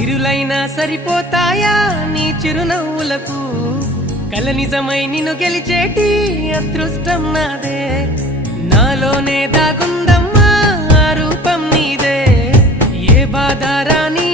సిరులైనా సరిపోతాయా నీ చిరునవ్వులకు కల నిజమై నిన్ను గెలిచేటి అదృష్టం నాదే నాలోనే దాగుందమ్మా ఆ రూపం నీదే ఏ బాధ రాని